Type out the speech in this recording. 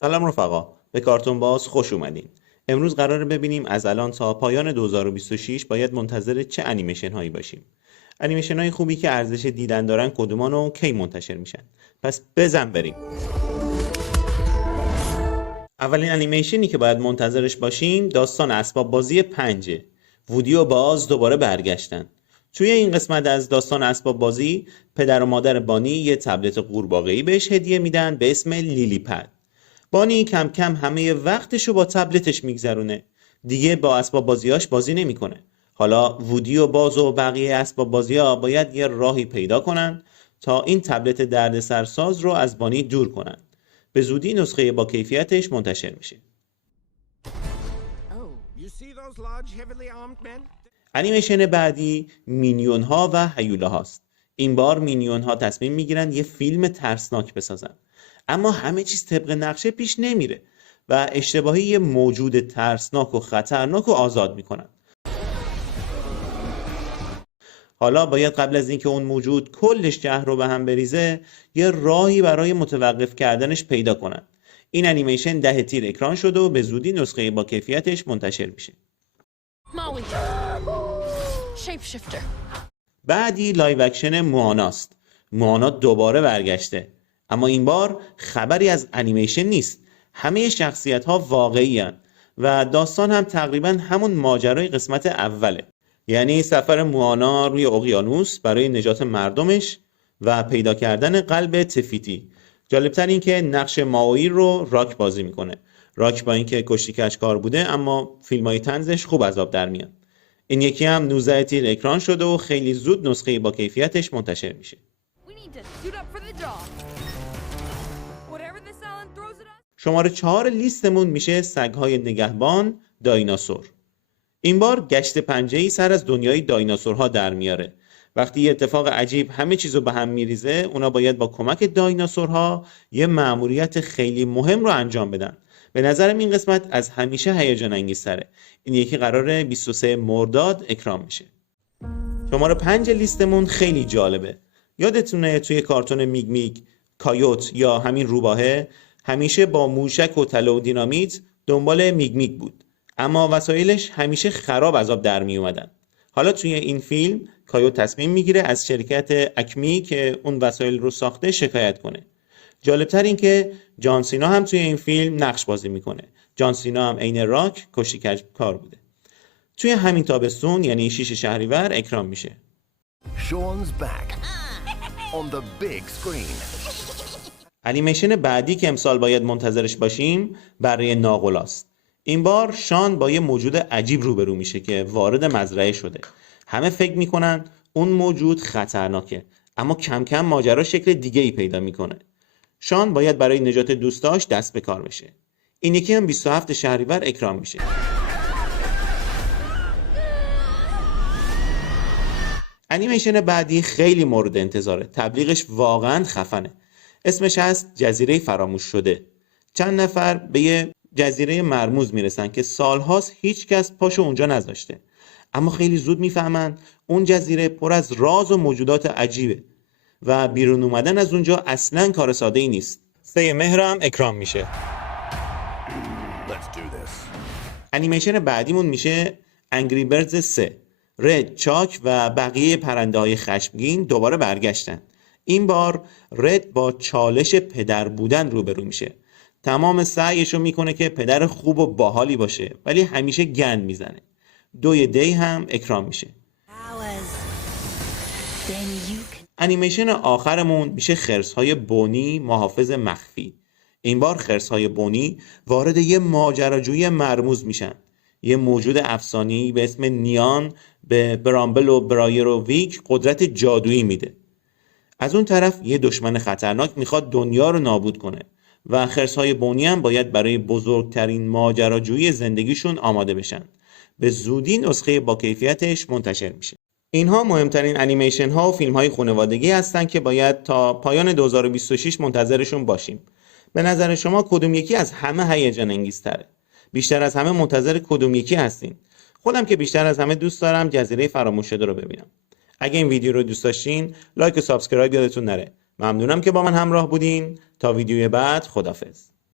سلام رفقا، به کارتون باز خوش اومدین. امروز قراره ببینیم از الان تا پایان 2026 باید منتظر چه انیمیشن هایی باشیم. انیمیشن های خوبی که ارزش دیدن دارن کدومان و کی منتشر میشن. پس بزن بریم. اولین انیمیشنی که باید منتظرش باشیم داستان اسباب بازی 5. وودی و باز دوباره برگشتن. توی این قسمت از داستان اسباب بازی پدر و مادر بانی یه تبلت قورباغه‌ای بهش هدیه میدن به اسم لیلی پد. بانی کم کم همه وقتشو با تبلتش میگذرونه. دیگه با اسباب بازیاش بازی نمیکنه. حالا وودی و باز و بقیه اسباب بازی‌ها باید یه راهی پیدا کنن تا این تبلت دردسرساز رو از بانی دور کنن. به زودی نسخه با کیفیتش منتشر میشه. انیمیشن بعدی مینیون ها و هیوله هاست. این بار مینیون ها تصمیم میگیرن یه فیلم ترسناک بسازن. اما همه چیز طبق نقشه پیش نمیره و اشتباهی یه موجود ترسناک و خطرناک رو آزاد میکنن. حالا باید قبل از اینکه اون موجود کلش شهر رو به هم بریزه یه راهی برای متوقف کردنش پیدا کنن. این انیمیشن 10 تیر اکران شده و به زودی نسخه با کیفیتش منتشر میشه. بعدی لایو اکشن مواناست. موانا دوباره برگشته. اما این بار خبری از انیمیشن نیست. همه شخصیت ها واقعی هن و داستان هم تقریبا همون ماجرای قسمت اوله. یعنی سفر موانا روی اقیانوس برای نجات مردمش و پیدا کردن قلب تفیتی. جالبتر این که نقش ماوی رو راک بازی میکنه. راک با اینکه کشتی کشکار بوده اما فیلمای طنزش خوب از آب در میاد. این یکی هم 19 تیر اکران شده و خیلی زود نسخه با کیفیتش منتشر میشه. شماره 4 لیستمون میشه سگ‌های نگهبان دایناسور. این بار گشت پنجه‌ای سر از دنیای دایناسورها در میاره. وقتی یه اتفاق عجیب همه چیزو به هم میریزه، اونا باید با کمک دایناسورها یه مأموریت خیلی مهم رو انجام بدن. به نظرم این قسمت از همیشه هیجان انگیزتره. این یکی قراره 23 مرداد اکران میشه. شماره 5 لیستمون خیلی جالبه. یادتونه توی کارتون میگ میگ کایوت یا همین روباهه همیشه با موشک و طلا و دینامیت دنبال میگ میگ بود، اما وسایلش همیشه خراب از آب در می اومدن. حالا توی این فیلم کایوت تصمیم میگیره از شرکت اکمی که اون وسایل رو ساخته شکایت کنه. جالبتر این که جان سینا هم توی این فیلم نقش بازی میکنه. جان سینا هم عین راک کشتی کار بوده. توی همین تابستون یعنی 6 شهریور اکران میشه. Sean's back on the big screen. انیمیشن بعدی که امسال باید منتظرش باشیم برای ناقلاست. این بار شان با یه موجود عجیب روبرو میشه که وارد مزرعه شده. همه فکر میکنن اون موجود خطرناکه، اما کم کم ماجرا شکل دیگه ای پیدا میکنه. شان باید برای نجات دوستاش دست به کار بشه. این یکی هم 27 شهریور اکران میشه. انیمیشن بعدی خیلی مورد انتظاره. تبلیغش واقعا خفنه. اسمش هست جزیره فراموش شده. چند نفر به یه جزیره مرموز میرسن که سالهاست هیچ کس پاشو اونجا نذاشته، اما خیلی زود میفهمن اون جزیره پر از راز و موجودات عجیبه و بیرون اومدن از اونجا اصلاً کار ساده ای نیست. 3 مهر هم اکران میشه. انیمیشن بعدیمون میشه انگری بردز 3. رد، چاک و بقیه پرنده های خشمگین دوباره برگشتن. این بار رد با چالش پدر بودن روبرو میشه. تمام سعیشو میکنه که پدر خوب و باحالی باشه، ولی همیشه گند میزنه. 2 دی هم اکران میشه. انیمیشن آخرمون میشه خرس‌های بونی محافظ مخفی. این بار خرس‌های بونی وارد یه ماجراجویی مرموز میشن. یه موجود افسانه‌ای به اسم نیان به برامبل و برایر و ویک قدرت جادویی میده. از اون طرف یه دشمن خطرناک میخواد دنیا رو نابود کنه و خرس‌های بونی هم باید برای بزرگترین ماجراجویی زندگیشون آماده بشن. به زودی نسخه با کیفیتش منتشر میشه. اینها مهمترین انیمیشن ها و فیلم های خانوادگی هستن که باید تا پایان 2026 منتظرشون باشیم. به نظر شما کدوم یکی از همه هیجان انگیزتره؟ بیشتر از همه منتظر کدوم یکی هستین؟ خودم که بیشتر از همه دوست دارم جزیره فراموش شده رو ببینم. اگه این ویدیو رو دوست داشتین لایک و سابسکرایب یادتون نره. ممنونم که با من همراه بودین. تا ویدیوی بعد، خداحافظ.